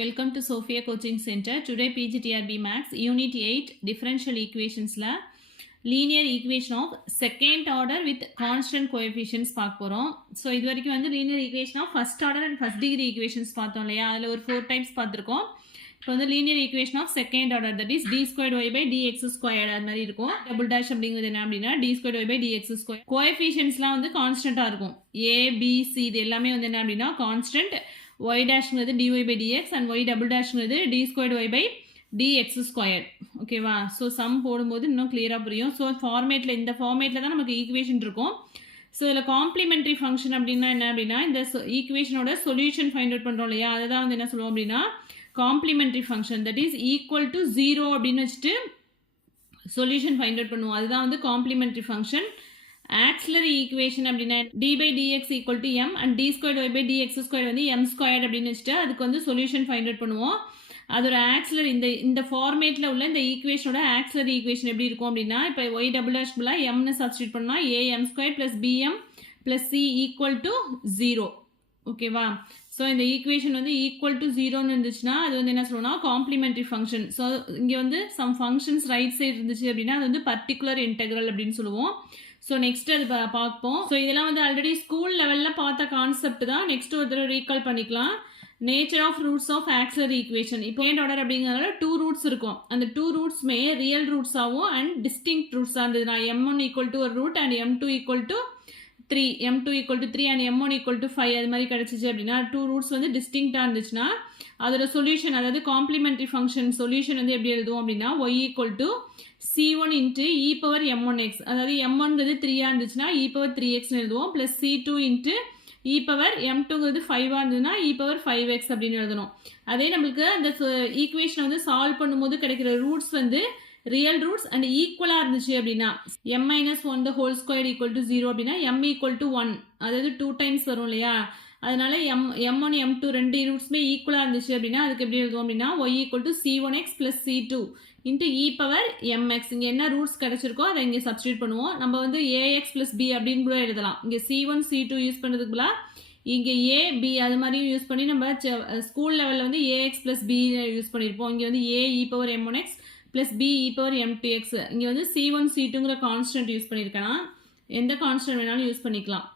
Welcome to Sophia Coaching Center. Today PGTRB Max Unit 8 Differential Equations la linear equation of second order with constant coefficients பார்க்க போறோம். So இது வரைக்கும் வந்து linear equation of first order and first degree equations பார்த்தோம் இல்லையா? அதுல ஒரு 4 types பார்த்திருக்கோம். இப்போ வந்து linear equation of second order, that is d squared y by dx squared அது மாதிரி இருக்கும். Double dash அப்படிங்கிறது என்ன அப்படின்னா d squared y by dx squared. Coefficientsலாம் வந்து கான்ஸ்டன்ட்டா இருக்கும். a b c இது எல்லாமே வந்து என்ன அப்படின்னா constant. y dash dy by dx and y double dash d squared y by dx squared. ஓகேவா? ஸோ சம் போடும்போது இன்னும் கிளியராக புரியும். ஸோ ஃபார்மேட்டில் இந்த ஃபார்மேட்டில் தான் நமக்கு ஈக்குவேஷன் இருக்கும். ஸோ இதில் காம்ப்ளிமெண்ட்ரி ஃபங்க்ஷன் அப்படின்னா என்ன அப்படின்னா இந்த ஈக்குவேஷனோட சொல்யூஷன் ஃபைண்ட் அவுட் பண்ணுறோம் இல்லையா, அதை தான் வந்து என்ன சொல்லுவோம் அப்படின்னா complimentary function, that is equal to 0 அப்படின்னு வச்சுட்டு சொல்யூஷன் ஃபைண்ட் அவுட் பண்ணுவோம். அதுதான் வந்து காம்ப்ளிமெண்ட்ரி ஃபங்க்ஷன். ஆக்சிலரி ஈக்குவேஷன் அப்படின்னா d by dx equal to m and d squared y by dx squared வந்து m squared அப்படின்னு வச்சுட்டு அதுக்கு வந்து சொல்யூஷன் ஃபைண்ட் அவுட் பண்ணுவோம். அதோட ஆக்சிலரி இந்த ஃபார்மேட்டில் உள்ள இந்த ஈக்குவேஷனோட ஆக்சிலரி ஈக்குவேஷன் எப்படி இருக்கும் அப்படின்னா இப்போ y டபுள் டேஷ் mனு சப்ஸ்டியூட் பண்ணால் am squared plus bm plus c equal to 0. ஓகேவா? ஸோ இந்த ஈக்குவேஷன் வந்து ஈக்குவல் டு 0ன்னு இருந்துச்சுன்னா அது வந்து என்ன சொல்லணும்னா காம்ப்ளிமெண்ட்ரி ஃபங்க்ஷன். ஸோ இங்கே வந்து சம் ஃபங்க்ஷன்ஸ் ரைட் சைடு இருந்துச்சு அப்படின்னா அது வந்து பர்டிகுலர் இன்டெக்ரல் அப்படின்னு சொல்லுவோம். ஸோ நெக்ஸ்ட் அது பார்ப்போம். ஸோ இதெல்லாம் வந்து ஆல்ரெடி ஸ்கூல் லெவலில் பார்த்த கான்செப்ட் தான். நெக்ஸ்ட் ஒரு தடவை ரீகால் பண்ணிக்கலாம். Nature of roots of auxiliary equation. இப்போ ஏன் ஆர்டர் அப்படிங்கிறதுனால 2 ரூட்ஸ் இருக்கும். அந்த 2 ரூட்ஸ்மே ரியல் ரூட்ஸாகவும் அண்ட் டிஸ்டிங் ரூட்ஸாக இருந்ததுன்னா m1 ஈக்குவல் டு ஒரு root and m2 equal to 3, m2 equal to 3 and m1 equal to 5 அது மாதிரி கிடச்சிச்சு அப்படின்னா 2 ரூட்ஸ் வந்து டிஸ்டிங்டாக இருந்துச்சுன்னா அதோட சொல்யூஷன், அதாவது காம்ப்ளிமெண்ட்ரி ஃபங்க்ஷன் சொல்யூஷன் வந்து எப்படி எழுதுவோம் அப்படின்னா y equal to c1 into e power m1x, அதாவது m1ங்கிறது 3ஆக இருந்துச்சுன்னா e பவர் 3xன்னு எழுதுவோம், plus c2 into e power m2ங்கிறது 5ஆக இருந்ததுன்னா e பவர் 5x அப்படின்னு எழுதணும். அதே நம்மளுக்கு அந்த ஈக்குவேஷனை வந்து சால்வ் பண்ணும்போது கிடைக்கிற ரூட்ஸ் வந்து ரியல் ரூட்ஸ் அண்ட் ஈக்குவலாக இருந்துச்சு அப்படின்னா m-1 the whole square equal to 0 அப்படின்னா m equal to 1, அதாவது 2 டைம்ஸ் வரும் இல்லையா, அதனால m1 m2 ரெண்டு ரூட்ஸ்மே ஈக்குவலாக இருந்துச்சு அப்படின்னா அதுக்கு எப்படி எழுதுவோம் அப்படின்னா y equal to c1x plus c2 into e power mx. இங்கே என்ன ரூட்ஸ் கிடச்சிருக்கோ அதை இங்கே சப்ஸ்டியூட் பண்ணுவோம். நம்ம வந்து ax plus b அப்படின்னு கூட எழுதலாம். இங்கே c1 c2 யூஸ் பண்ணுறதுக்கு பதிலாக இங்கே a b அது மாதிரியும் யூஸ் பண்ணி நம்ம ஸ்கூல் லெவலில் வந்து ax plus b யூஸ் பண்ணியிருப்போம். இங்கே வந்து a e power m1x plus b e power m2x. இங்கே வந்து c1 c2ங்கிற கான்ஸ்டன்ட் யூஸ் பண்ணியிருக்கேன்னா எந்த கான்ஸ்டன்ட் வேணாலும் யூஸ் பண்ணிக்கலாம்.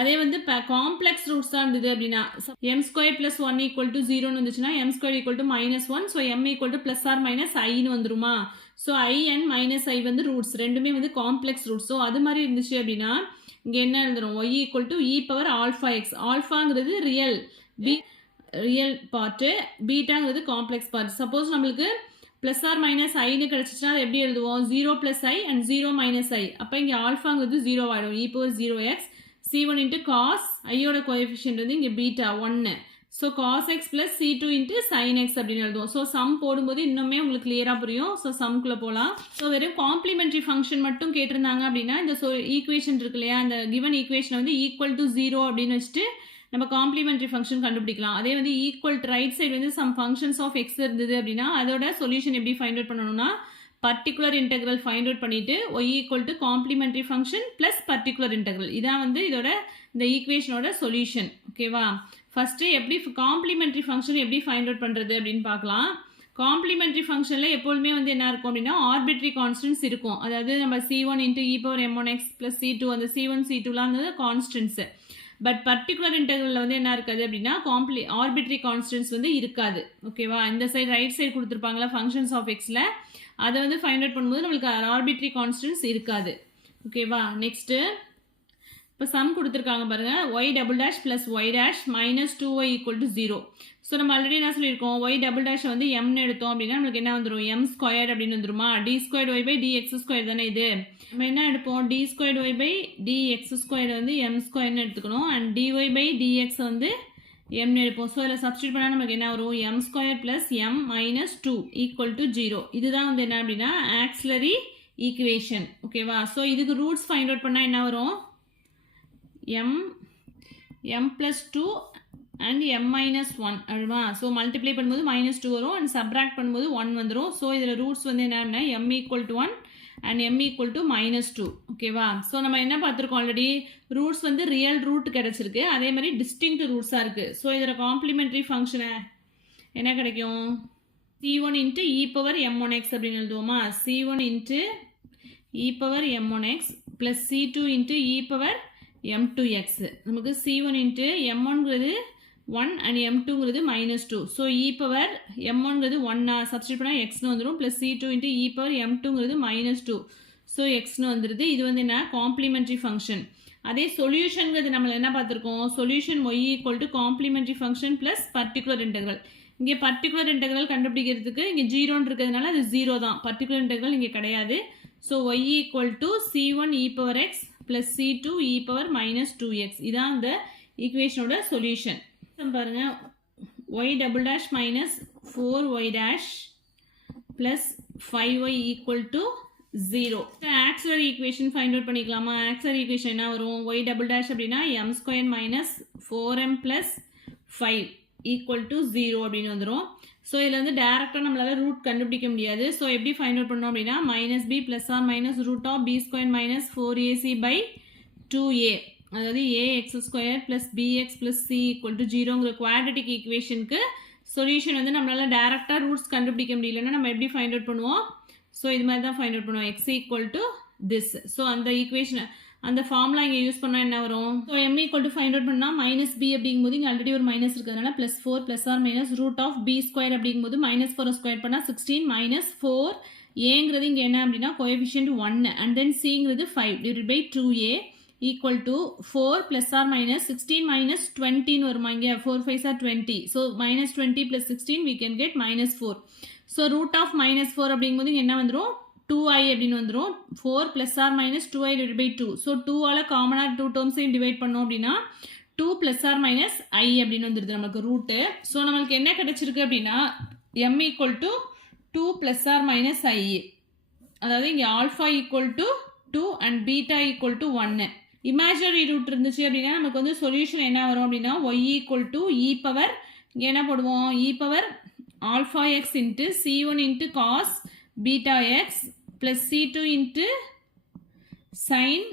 அதே வந்து இப்போ காம்ப்ளெக்ஸ் ரூட்ஸ் தான் இருந்தது அப்படின்னா m square plus 1 equal to 0ன்னு வந்துச்சுன்னா m square equal to -1, so m equal to plus or minus ஐன்னு வந்துருமா. So i and minus i வந்து ரூட்ஸ் ரெண்டுமே வந்து காம்ப்ளெக்ஸ் ரூட்ஸ். ஸோ அது மாதிரி இருந்துச்சு அப்படின்னா இங்கே என்ன எழுதுறோம், y equal to e power alpha x. ஆல்ஃபாங்கிறது ரியல் பார்ட்டு, பீட்டாங்கிறது காம்ப்ளெக்ஸ் பார்ட். சப்போஸ் நம்மளுக்கு ப்ளஸ் ஆர் மைனஸ் ஐன்னு கிடச்சிச்சுன்னா அது எப்படி எழுதுவோம், 0 plus i and 0 minus i. அப்போ இங்கே ஆல்ஃபாங்கிறது 0 ஆகிடும், e power 0x c1 into cos ஐயோட கோஎஃபிஷியன்ட் வந்து இங்கே beta 1, so cos x plus c2 into sine x அப்படின்னு எழுதுவோம். ஸோ சம் போடும்போது இன்னுமே உங்களுக்கு கிளியராக புரியும். ஸோ சம்குள்ளே போகலாம். ஸோ வெறும் காம்ப்ளிமெண்ட்ரி ஃபங்க்ஷன் மட்டும் கேட்டிருந்தாங்க அப்படின்னா இந்த ஈக்குவேஷன் இருக்கு இல்லையா, அந்த கிவன் ஈக்குவேஷன் வந்து ஈக்குவல் டு 0 அப்படின்னு வச்சுட்டு நம்ம காம்ப்ளிமெண்ட்ரி ஃபங்க்ஷன் கண்டுபிடிக்கலாம். அதே வந்து ஈக்குவல் ரைட் சைடு வந்து சம் ஃபங்க்ஷன்ஸ் ஆஃப் எக்ஸ் இருந்தது அப்படின்னா அதோட சொல்யூஷன் எப்படி ஃபைண்ட் அவுட் பண்ணணும்னா பர்டிகுலர் இன்டெக்ரல் ஃபைண்ட் அவுட் பண்ணிட்டு y equal to complimentary function plus particular integral. இதான் வந்து இதோட இந்த ஈக்குவேஷனோட சொல்யூஷன். ஓகேவா? ஃபர்ஸ்ட் எப்படி காம்ப்ளிமெண்ட்ரி ஃபங்க்ஷன் எப்படி ஃபைண்ட் அவுட் பண்ணுறது அப்படின்னு பார்க்கலாம். காம்ப்ளிமெண்ட்ரி ஃபங்க்ஷனில் எப்போதுமே வந்து என்ன இருக்கும் அப்படின்னா ஆர்பிட்ரி கான்ஸ்டன்ட்ஸ் இருக்கும். அதாவது நம்ம c1 into e power m1x plus c2, அந்த c1 c2லாம் வந்து கான்ஸ்டன்ட்ஸு. பட் பர்டிகுலர் இன்டெக்ரலில் வந்து என்ன இருக்காது அப்படின்னா ஆர்பிட்ரி கான்ஸ்டன்ட்ஸ் வந்து இருக்காது. ஓகேவா? இந்த சைடு ரைட் சைடு கொடுத்துருப்பாங்களா ஃபங்க்ஷன்ஸ் ஆஃப் எக்ஸில், அதை வந்து ஃபைண்ட் அவுட் பண்ணும்போது நம்மளுக்கு ஆர்பிட்ரி கான்ஸ்டன்ட்ஸ் இருக்காது. ஓகேவா? நெக்ஸ்ட்டு இப்போ சம் கொடுத்துருக்காங்க பாருங்கள், y double dash plus y dash minus 2y equal to 0. So நம்ம ஆல்ரெடி என்ன சொல்லியிருக்கோம், y டபுள் டேஷ் வந்து mன்னு எடுத்தோம் அப்படின்னா நம்மளுக்கு என்ன வந்துடும், m ஸ்கொயர்ட் அப்படின்னு வந்துருமா. d squared y by dx square தானே இது. நம்ம என்ன எடுப்போம், d squared y by dx square வந்து m ஸ்கொயர்னு எடுத்துக்கணும் அண்ட் dy பை dx வந்து mன்னு எடுப்போம். ஸோ இதில் சப்ஸ்டியூட் பண்ணால் நமக்கு என்ன வரும், m square plus m minus 2 equal to 0. இதுதான் வந்து என்ன அப்படின்னா ஆக்சிலரி ஈக்குவேஷன். ஓகேவா? ஸோ இதுக்கு ரூட்ஸ் ஃபைண்ட் அவுட் பண்ணால் என்ன வரும், m plus 2 and m minus 1 அப்படிமா. ஸோ மல்டிப்ளை பண்ணும்போது -2 வரும் அண்ட் சப்ராக்ட் பண்ணும்போது 1 வந்துடும். ஸோ இதில் ரூட்ஸ் வந்து என்ன அப்படின்னா m equal to 1 and m equal to -2. ஓகேவா? ஸோ நம்ம என்ன பார்த்துருக்கோம் ஆல்ரெடி, ரூட்ஸ் வந்து ரியல் ரூட் கிடச்சிருக்கு, அதே மாதிரி டிஸ்டிங்க்ட் ரூட்ஸாக இருக்குது. ஸோ இதில் காம்ப்ளிமெண்ட்ரி ஃபங்க்ஷனை என்ன கிடைக்கும் c1 into e power m1x அப்படின்னு எழுதுவோமா c1 into e power m1x plus c2 into e power m2x நமக்கு c1 into m1ங்கிறது 1 and m2ங்கிறது -2 so e power m1ங்கிறது 1 substitute பண்ணா x னு வந்துரும் plus c2 into e power m2ங்கிறது -2 so x னு வந்துருது இது வந்து என்ன காம்ப்ளிமெண்டரி ஃபங்க்ஷன் அதே சொல்யூஷன்ங்கிறது நம்ம என்ன பார்த்திருக்கோம் solution y equal to complementary function plus particular integral இங்கே பர்టిక్యులர் இன்டெக்ரல் கண்டுபிடிக்கிறதுக்கு இங்கே 0 ன்னு இருக்கிறதுனால அது 0 தான் பர்టిక్యులர் இன்டெக்ரல் இங்கே கிடையாது so y equal to c1 e power x plus c2 e power -2x இதான் இந்த ஈக்குவேஷனோட சொல்யூஷன் பாருங்க y double dash minus 4y dash plus 5y equal to 0 auxiliary equation find out பண்ணிக்கலாமா ஆக்சிலரி ஈக்குவேஷன் என்ன வரும் y double dash அப்படின்னா m square minus 4m plus 5 equal to 0 அப்படின்னு வந்துரும் so இதில் வந்து டேரெக்டாக நம்மளால் ரூட் கண்டுபிடிக்க முடியாது ஸோ எப்படி ஃபைண்ட் அவுட் பண்ணோம் அப்படின்னா -b plus or minus root of b square minus 4ac by 2a அதாவது ax square plus bx plus c equal to 0ங்கிற குவாட்ரட்டிக் ஈக்குவேஷனுக்கு சொல்யூஷன் வந்து நம்மளால் டேரெக்டாக ரூட்ஸ் கண்டுபிடிக்க முடியலன்னா நம்ம எப்படி ஃபைண்ட் அவுட் பண்ணுவோம் ஸோ இது மாதிரி தான் ஃபைண்ட் அவுட் பண்ணுவோம் x equal to this so அந்த ஈக்குவேஷன் அந்த ஃபார்முலா இங்கே யூஸ் பண்ணால் என்ன வரும் so m equal to find out பண்ணால் -b அப்படிங்கும்போது இங்கே ஆல்ரெடி ஒரு மைனஸ் இருக்கிறதுனால +4 plus or minus root of b square அப்படிங்கும்போது -4 ஸ்கொயர் பண்ணால் 16 -4 ஏங்கிறது இங்கே என்ன அப்படின்னா கோஎஃபிஷியன்ட் 1 அண்ட் தென் சிங்கிறது 5 divided by 2a equal to 4 plus or minus 16 minus 20 வருமா இங்கே 4 5s are 20 so -20 plus 16 we can get -4 so root of -4 அப்படிங்கும்போது இங்கே என்ன வந்துரும் 2i அப்படின்னு வந்துரும் 4 plus or minus 2i divided by 2 so 2 ஆல காமனா 2 டேர்ம்ஸையும் டிவைட் பண்ணோம் அப்படின்னா 2 plus or minus i அப்படின்னு வந்துருது நமக்கு ரூட் ஸோ நம்மளுக்கு என்ன கிடைச்சிருக்கு அப்படின்னா m equal to 2 plus or minus i அதாவது இங்கே alpha equal to 2 and beta equal to 1 imaginary root இருந்துச்சு அப்படின்னா நமக்கு வந்து சொல்யூஷன் என்ன வரும் அப்படின்னா y equal to e power இங்கே என்ன போடுவோம் e power alpha x into c1 into cos beta x plus c2 into sine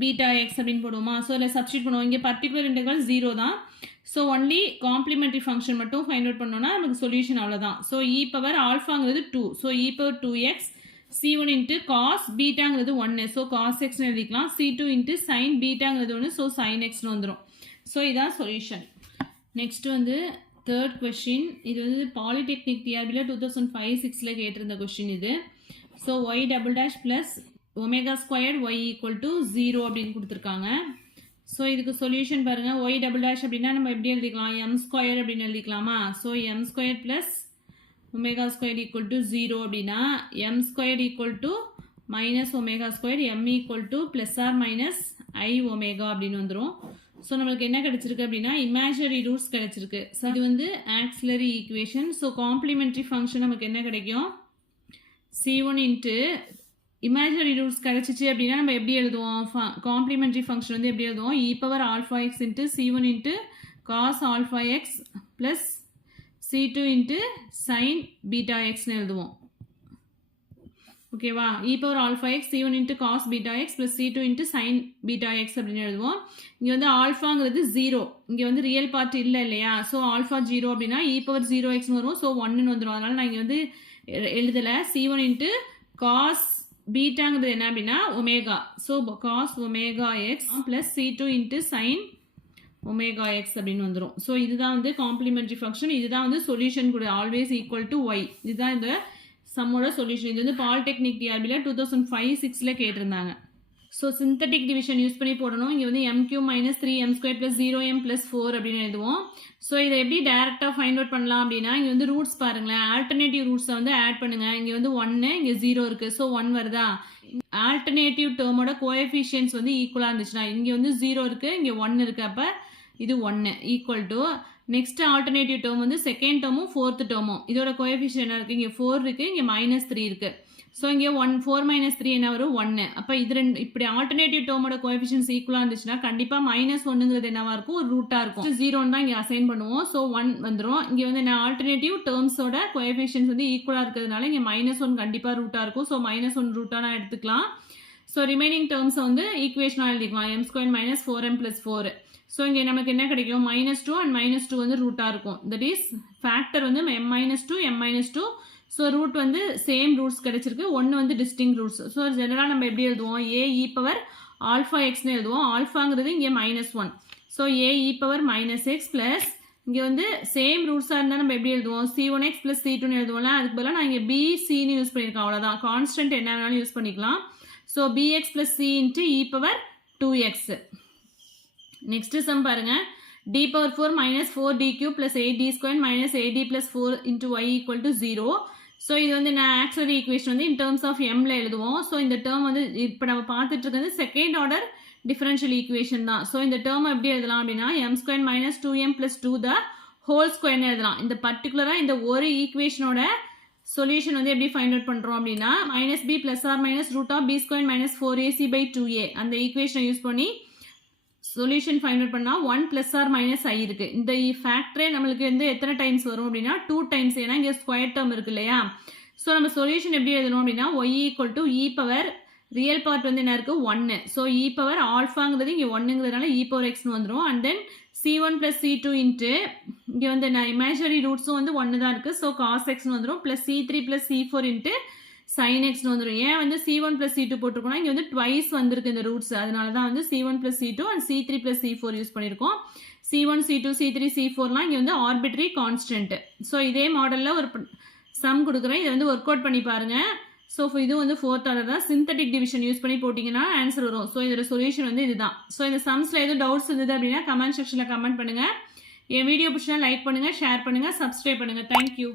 beta x அப்படின்னு போடுவோமா ஸோ அதில் சப்ஸ்டிட் பண்ணுவோம் இங்கே பர்டிகுலர் இன்டெக்ரல் 0 தான் ஸோ ஒன்லி காம்ப்ளிமெண்டரி ஃபங்க்ஷன் மட்டும் ஃபைண்ட் அவுட் பண்ணோன்னா நமக்கு சொல்யூஷன் அவ்வளோதான் ஸோ e பவர் ஆல்ஃபாங்கிறது 2 so e power 2x c1 into cos பீட்டாங்கிறது 1 ஸோ cos x எழுதிக்கலாம் c2 into sin பீட்டாங்கிறது 1 ஸோ sin x வந்துடும் ஸோ இதான் சொல்யூஷன் நெக்ஸ்ட் வந்து தேர்ட் கொஸ்டின் இது வந்து பாலிடெக்னிக் டிஆர்பியில் 2005-06 கேட்டிருந்த கொஸ்டின் இது so y double dash plus omega square y equal to 0 அப்படின்னு கொடுத்துருக்காங்க ஸோ இதுக்கு சொல்யூஷன் பாருங்கள் y டபுள் டேஷ் அப்படின்னா நம்ம எப்படி எழுதிக்கலாம் m ஸ்கொயர் அப்படின்னு எழுதிக்கலாமா so m square plus omega square equal to 0 அப்படின்னா m square equal to minus omega square m equal to plus or minus i omega அப்படின்னு வந்துரும் ஸோ நம்மளுக்கு என்ன கிடைச்சிருக்கு அப்படின்னா இமேஜினரி ரூட்ஸ் கிடைச்சிருக்கு ஸோ இது வந்து auxiliary equation so complementary function நமக்கு என்ன கிடைக்கும் c1 இன்ட்டு இமேஜினரி ரூட்ஸ் கிடைச்சிச்சு அப்படின்னா நம்ம எப்படி எழுதுவோம் காம்ப்ளிமெண்டரி ஃபங்க்ஷன் வந்து எப்படி எழுதுவோம் e power alpha x into c1 into cos alpha x plus c2 into sin beta x னு எழுதுவோம் ஓகேவா e power alpha x c1 into cos beta x plus c2 into sin beta x அப்படின்னு எழுதுவோம் இங்கே வந்து ஆல்ஃபாங்கிறது 0 இங்கே வந்து real part இல்லை இல்லையா ஸோ ஆல்ஃபா 0 அப்படின்னா e power 0x வரும் ஸோ 1ன்னு வந்துடும் அதனால் நான் இங்கே வந்து எழுதலை c1 into cos பீட்டாங்கிறது என்ன அப்படின்னா omega so cos omega x plus c2 into sin omega X அப்படின்னு வந்துடும் ஸோ இதுதான் வந்து காம்ப்ளிமெண்டரி ஃபங்க்ஷன் இதுதான் வந்து சொல்யூஷன் கூட ஆல்வேஸ் ஈக்குவல் டு ஒய் இதுதான் இந்த சம்மோட சொல்யூஷன் இது வந்து பாலிடெக்னிக் டிஆர்பியில் 2005-06 கேட்டிருந்தாங்க ஸோ சிந்தட்டிக் டிவிஷன் யூஸ் பண்ணி போடணும் இங்கே வந்து m³ minus 3m square plus 0m plus 4 அப்படின்னு எழுதுவோம் ஸோ இதை எப்படி டேரெக்டாக ஃபைண்ட் அவுட் பண்ணலாம் அப்படின்னா இங்கே வந்து ரூட்ஸ் பாருங்களேன் ஆல்டர்னேட்டிவ் ரூட்ஸை வந்து ஆட் பண்ணுங்கள் இங்கே வந்து 1 இங்கே 0 இருக்குது ஸோ 1 வருதா ஆல்டர்னேட்டிவ் டேர்மோட கோஎஃபிஷியன்ஸ் வந்து ஈக்குவலாக இருந்துச்சுன்னா இங்கே வந்து 0 இருக்குது இங்கே 1 இருக்குது அப்போ இது 1 equal to next alternative term வந்து செகண்ட் டேர்மும் ஃபோர்த் டேர்மும் இதோட கோஎஃபிஷியன்ட் என்ன இருக்குது இங்கே 4 இருக்குது இங்கே -3 இருக்குது ஸோ இங்கே 4 - 3 என்ன வரும் 1 அப்போ இது ரெண்டு இப்படி ஆல்டர்னேட்டிவ் டேர்மோட கோஎஃபிஷியன்ஸ் ஈக்குவலாக இருந்துச்சுன்னா கண்டிப்பாக -1ங்கிறது என்னவா இருக்கும் ஒரு ரூட்டாக இருக்கும் 0 தான் இங்கே அசைன் பண்ணுவோம் ஸோ 1 வந்துடும் இங்கே வந்து என்ன ஆல்டர்னேட்டிவ் டேர்ம்ஸோட கோஎஃபிஷியன்ஸ் வந்து ஈக்குவலாக இருக்கிறதுனால இங்கே -1 கண்டிப்பாக ரூட்டாக இருக்கும் ஸோ -1 ரூட்டாக நான் எடுத்துக்கலாம் ஸோ ரிமைனிங் டேர்ம்ஸை வந்து ஈக்குவேஷனாக எழுதிக்கலாம் m² - 4m + 4 ஸோ இங்கே நமக்கு என்ன கிடைக்கும் -2 அண்ட் -2 வந்து ரூட்டாக இருக்கும். தட் இஸ் ஃபேக்டர் வந்து m-2 m-2. ஸோ ரூட் வந்து சேம் ரூட்ஸ் கிடைச்சிருக்கு, ஒன்று வந்து டிஸ்டிங் ரூட்ஸ். ஸோ ஜெனரலாக நம்ம எப்படி எழுதுவோம், ae பவர் ஆல்ஃபா எக்ஸ்னு எழுதுவோம். ஆல்ஃபாங்கிறது இங்கே -1. So ae power -x plus இங்கே வந்து சேம் ரூட்ஸாக இருந்தால் நம்ம எப்படி எழுதுவோம், c1x ப்ளஸ் c2ன்னு எழுதுவோம்ல. அதுக்கு பதிலாக நான் இங்கே bcன்னு யூஸ் பண்ணியிருக்கேன், அவ்வளோதான். கான்ஸ்டன்ட் என்ன வேணாலும் யூஸ் பண்ணிக்கலாம். So bx plus c into e power 2x. Next sum பாருங்க, d power 4 minus 4d cube plus 8d square minus 8d plus 4 into y equal to 0. So இது வந்து நான் ஆக்சிலரி ஈக்குவேஷன் வந்து இன் டேர்ம்ஸ் ஆஃப் எம்ல எழுதுவோம். So இந்த term வந்து இப்போ நம்ம பார்த்துட்டு இருக்கிறது செகண்ட் ஆர்டர் டிஃபரன்ஷியல் ஈக்குவேஷன் தான். ஸோ இந்த டேர்ம் எப்படி எழுதலாம் அப்படின்னா m square minus 2m plus 2 the whole ஸ்கொயர்னு எழுதலாம். இந்த பர்டிகுலராக இந்த ஒரு ஈக்குவேஷனோட சொல்யூஷன் வந்து எப்படி ஃபைண்ட் அவுட் பண்ணுறோம் அப்படின்னா -b plus or minus root of b square minus 4ac by 2a அந்த ஈக்குவேஷனை யூஸ் பண்ணி சொல்யூஷன் ஃபைண்ட் அவுட் பண்ணால் 1 ப்ளஸ் ஆர் மைனஸ் ஐ இருக்கு. இந்த ஃபேக்டரே நம்மளுக்கு வந்து எத்தனை டைம்ஸ் வரும் அப்படின்னா 2 டைம்ஸ், ஏன்னா இங்கே ஸ்கொயர் டேர்ம் இருக்கு இல்லையா. ஸோ நம்ம சொல்யூஷன் எப்படி எழுதணும் அப்படின்னா y equal to e power real part வந்து என்ன இருக்கு 1. ஸோ இ பவர் ஆல்ஃபாங்கிறது இங்கே 1ங்கிறதுனால இ பவர் எக்ஸ்னு வந்துடும். And then c1 plus c2 into இங்கே வந்து நான் இமேஜரி ரூட்ஸும் வந்து 1 தான் இருக்குது. ஸோ காஸ் எக்ஸ்னு வந்துடும். Plus c3 plus c4 into sin x வந்துடும். ஏன் வந்து c1 plus c2 போட்டிருக்கோம்னா இங்கே வந்து ட்வைஸ் வந்திருக்கு இந்த ரூட்ஸ், அதனால தான் வந்து c1 plus c2 and c3 plus c4 use பண்ணியிருக்கோம். c1 c2 c3 c4லாம் இங்கே வந்து ஆர்பிட்ரரி கான்ஸ்டன்ட். ஸோ இதே மாடலில் ஒரு சம் கொடுக்குறேன், இதை வந்து ஒர்க் அவுட் பண்ணி பாருங்க. ஸோ இது வந்து 4th ஆர்டர் தான். சிந்தட்டிக் டிவிஷன் யூஸ் பண்ணி போட்டிங்கன்னா ஆன்சர் வரும். ஸோ இதோட சொல்யூஷன் வந்து இதுதான். ஸோ இந்த சம்ஸில் எதுவும் டவுட்ஸ் இருந்தது அப்படின்னா கமெண்ட் செக்ஷனில் கமெண்ட் பண்ணுங்கள். என் வீடியோ பிடிச்சா லைக் பண்ணுங்கள், ஷேர் பண்ணுங்கள், சப்ஸ்கிரைப் பண்ணுங்கள். தேங்க்யூ.